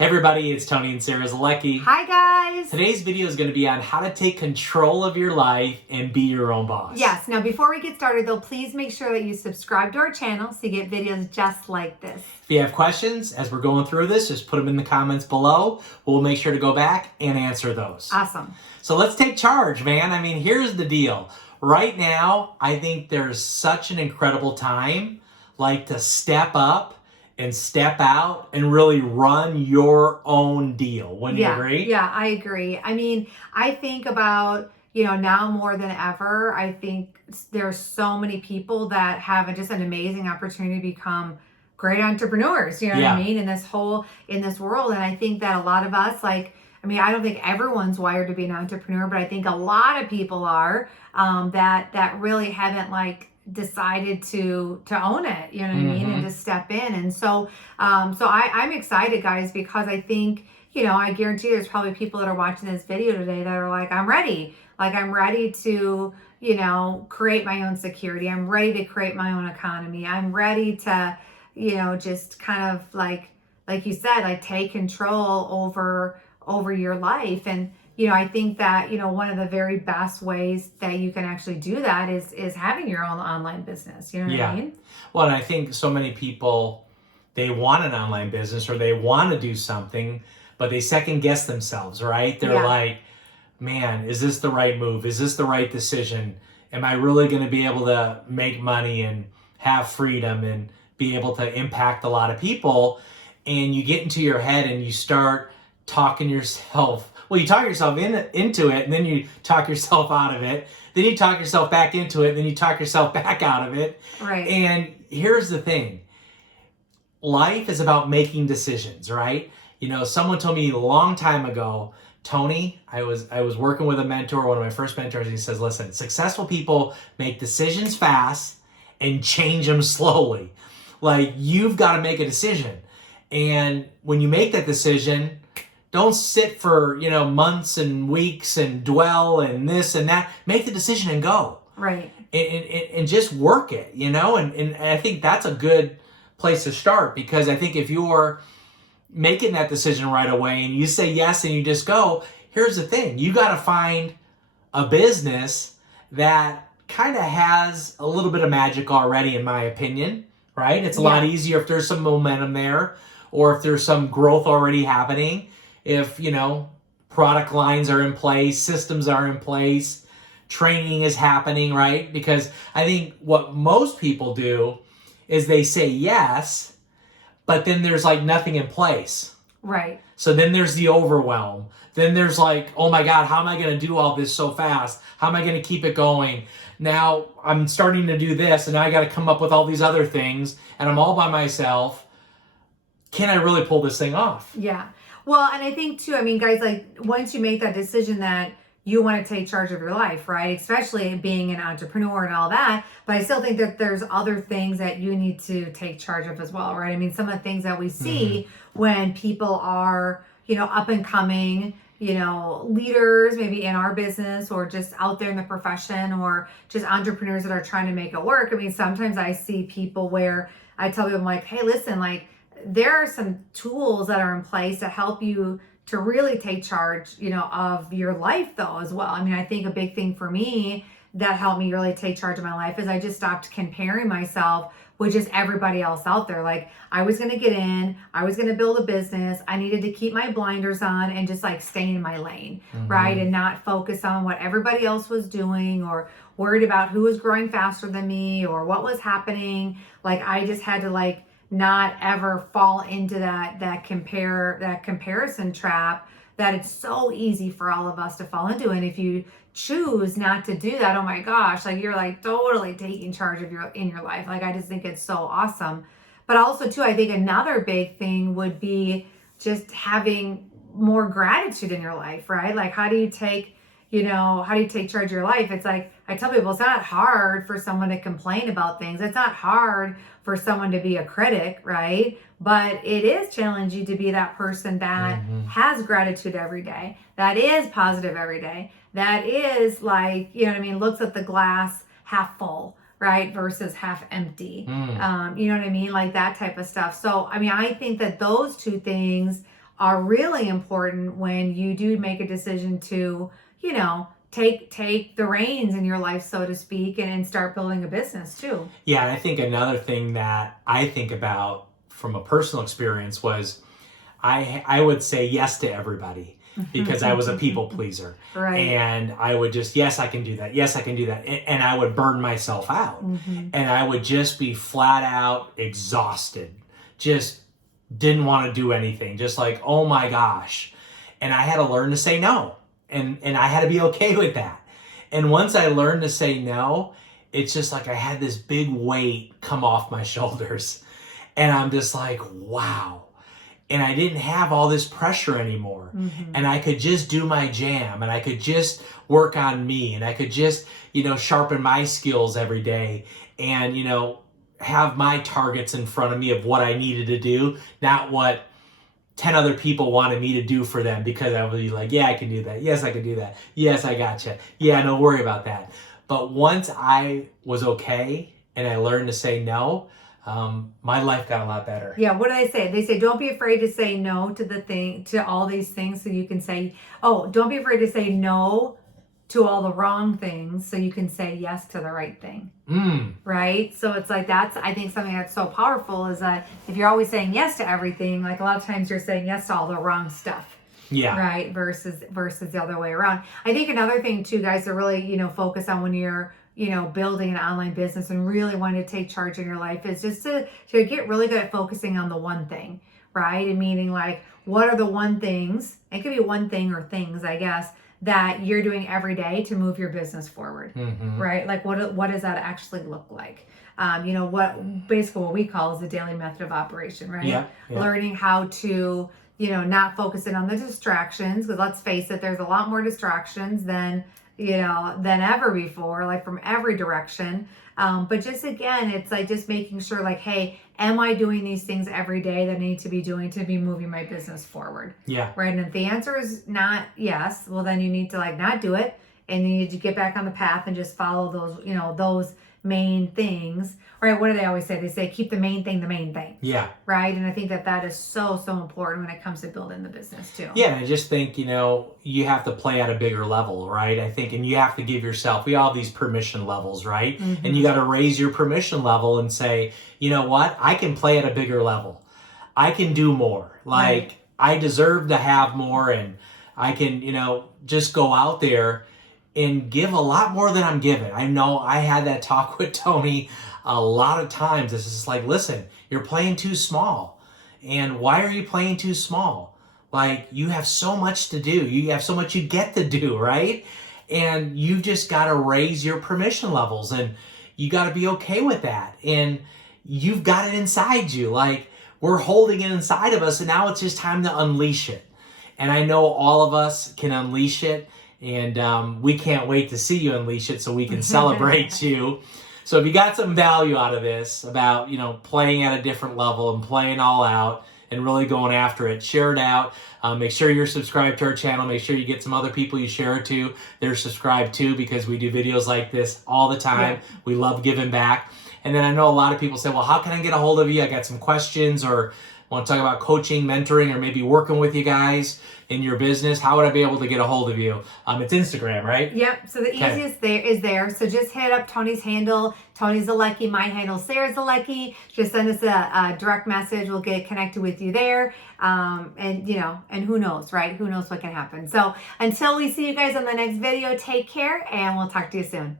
Hey everybody, it's Tony and Sarah Zolecki. Hi guys! Today's video is going to be on how to take control of your life and be your own boss. Yes, now before we get started though, please make sure that you subscribe to our channel so you get videos just like this. If you have questions as we're going through this, just put them in the comments below. We'll make sure to go back and answer those. Awesome. So let's take charge, man. I mean, here's the deal. Right now, I think there's such an incredible time to step up and step out and really run your own deal. Wouldn't you agree? Yeah, I agree. I mean, I think about, now more than ever, I think there's so many people that have just an amazing opportunity to become great entrepreneurs, what I mean, in this world. And I think that a lot of us, I don't think everyone's wired to be an entrepreneur, but I think a lot of people are, that really haven't decided to own it, what I mean, and to step in. And so I'm excited, guys, because I think, I guarantee there's probably people that are watching this video today that are like, I'm ready. I'm ready to, create my own security. I'm ready to create my own economy. I'm ready to, just kind of like you said, take control over your life. And I think that, one of the very best ways that you can actually do that is having your own online business. You know what I mean? Well, and I think so many people, they want an online business or they want to do something, but they second guess themselves, right? They're like, man, is this the right move? Is this the right decision? Am I really going to be able to make money and have freedom and be able to impact a lot of people? And you get into your head and you start talking yourself. Well, you talk yourself into it, and then you talk yourself out of it. Then you talk yourself back into it, and then you talk yourself back out of it. Right. And here's the thing. Life is about making decisions, right? Someone told me a long time ago, Tony, I was working with a mentor, one of my first mentors, and he says, listen, successful people make decisions fast and change them slowly. You've got to make a decision. And when you make that decision, don't sit for, months and weeks and dwell and this and that. Make the decision and go. Right. And just work it, and I think that's a good place to start, because I think if you're making that decision right away and you say yes and you just go, here's the thing. You got to find a business that kind of has a little bit of magic already, in my opinion, right? It's a lot easier if there's some momentum there, or if there's some growth already happening. If, product lines are in place, systems are in place, training is happening, right? Because I think what most people do is they say yes, but then there's nothing in place. Right. So then there's the overwhelm. Then there's oh my God, how am I going to do all this so fast? How am I going to keep it going? Now I'm starting to do this, and now I got to come up with all these other things, and I'm all by myself. Can I really pull this thing off? Yeah. Well, and I think too, guys, once you make that decision that you want to take charge of your life, right? Especially being an entrepreneur and all that. But I still think that there's other things that you need to take charge of as well, right? Some of the things that we see when people are, up and coming, leaders, maybe in our business or just out there in the profession, or just entrepreneurs that are trying to make it work. Sometimes I see people where I tell them hey, listen, there are some tools that are in place to help you to really take charge, of your life though as well. I think a big thing for me that helped me really take charge of my life is I just stopped comparing myself with just everybody else out there. I was going to get in, I was going to build a business. I needed to keep my blinders on and just stay in my lane, right? And not focus on what everybody else was doing, or worried about who was growing faster than me or what was happening. I just had to not ever fall into that comparison trap that it's so easy for all of us to fall into. And if you choose not to do that, oh my gosh, you're totally taking charge of your life. I just think it's so awesome. But also too, I think another big thing would be just having more gratitude in your life, right? How do you take charge of your life? It's I tell people, it's not hard for someone to complain about things. It's not hard for someone to be a critic, right? But it is challenging to be that person that has gratitude every day, that is positive every day, that is looks at the glass half full, right? Versus half empty. You know what I mean? That type of stuff. So, I think that those two things are really important when you do make a decision to, you know, take the reins in your life, so to speak, and start building a business too. Yeah, and I think another thing that I think about from a personal experience was I would say yes to everybody because I was a people pleaser. Right. And I would just, yes, I can do that. Yes, I can do that. And I would burn myself out. And I would just be flat out exhausted. Just didn't want to do anything. Just like, oh my gosh. And I had to learn to say no. And I had to be okay with that. And once I learned to say no, it's just like I had this big weight come off my shoulders. And I'm just like, wow. And I didn't have all this pressure anymore. And I could just do my jam, and I could just work on me, and I could just, you know, sharpen my skills every day, and, you know, have my targets in front of me of what I needed to do, not what 10 other people wanted me to do for them, because I would be like, yeah, I can do that. Yes, I can do that. Yes, I gotcha. Yeah, don't worry about that. But once I was okay and I learned to say no, my life got a lot better. Yeah, what do they say? They say, don't be afraid to say no to all these things, so you can say, oh, don't be afraid to say no to all the wrong things, so you can say yes to the right thing. Right? So it's like, that's, I think, something that's so powerful is that if you're always saying yes to everything, like a lot of times you're saying yes to all the wrong stuff. Yeah. Right? Versus the other way around. I think another thing too, guys, to really, you know, focus on when you're, you know, building an online business and really wanting to take charge in your life is just to get really good at focusing on the one thing, right? And meaning, like, what are the one things, it could be one thing or things, I guess, that you're doing every day to move your business forward, right? Like, what does that actually look like? You know, basically what we call is the daily method of operation, right? Yeah. Learning how to, you know, not focusing on the distractions, because let's face it, there's a lot more distractions than ever before, like from every direction. But just, again, it's like just making sure, like, hey, am I doing these things every day that I need to be doing to be moving my business forward? Yeah. Right. And if the answer is not yes, well, then you need to, like, not do it, and you need to get back on the path and just follow those, you know, those main things. Right? What do they always say? They say, keep the main thing the main thing. Yeah. Right? And I think that is so important when it comes to building the business too. Yeah, and I just think, you know, you have to play at a bigger level, right? I think, and you have to give yourself, we all have these permission levels, right? And you got to raise your permission level and say, you know what? I can play at a bigger level. I can do more. Like, I deserve to have more, and I can, you know, just go out there and give a lot more than I'm giving. I know I had that talk with Tony a lot of times. It's just like, listen, you're playing too small. And why are you playing too small? Like, you have so much to do. You have so much you get to do, right? And you've just got to raise your permission levels, and you got to be okay with that. And you've got it inside you. Like, we're holding it inside of us, and now it's just time to unleash it. And I know all of us can unleash it. And we can't wait to see you unleash it so we can celebrate you. So if you got some value out of this about, you know, playing at a different level and playing all out and really going after it, share it out. Make sure you're subscribed to our channel. Make sure you get some other people you share it to. They're subscribed too, because we do videos like this all the time. Yeah. We love giving back. And then I know a lot of people say, well, how can I get a hold of you? I got some questions, or want to talk about coaching, mentoring, or maybe working with you guys in your business. How would I be able to get a hold of you? It's Instagram, right? Yep. So the easiest there is there. So just hit up Tony's handle, Tony Zolecki. My handle, Sarah Zolecki. Just send us a direct message. We'll get connected with you there. And, you know, and who knows, right? Who knows what can happen. So until we see you guys on the next video, take care, and we'll talk to you soon.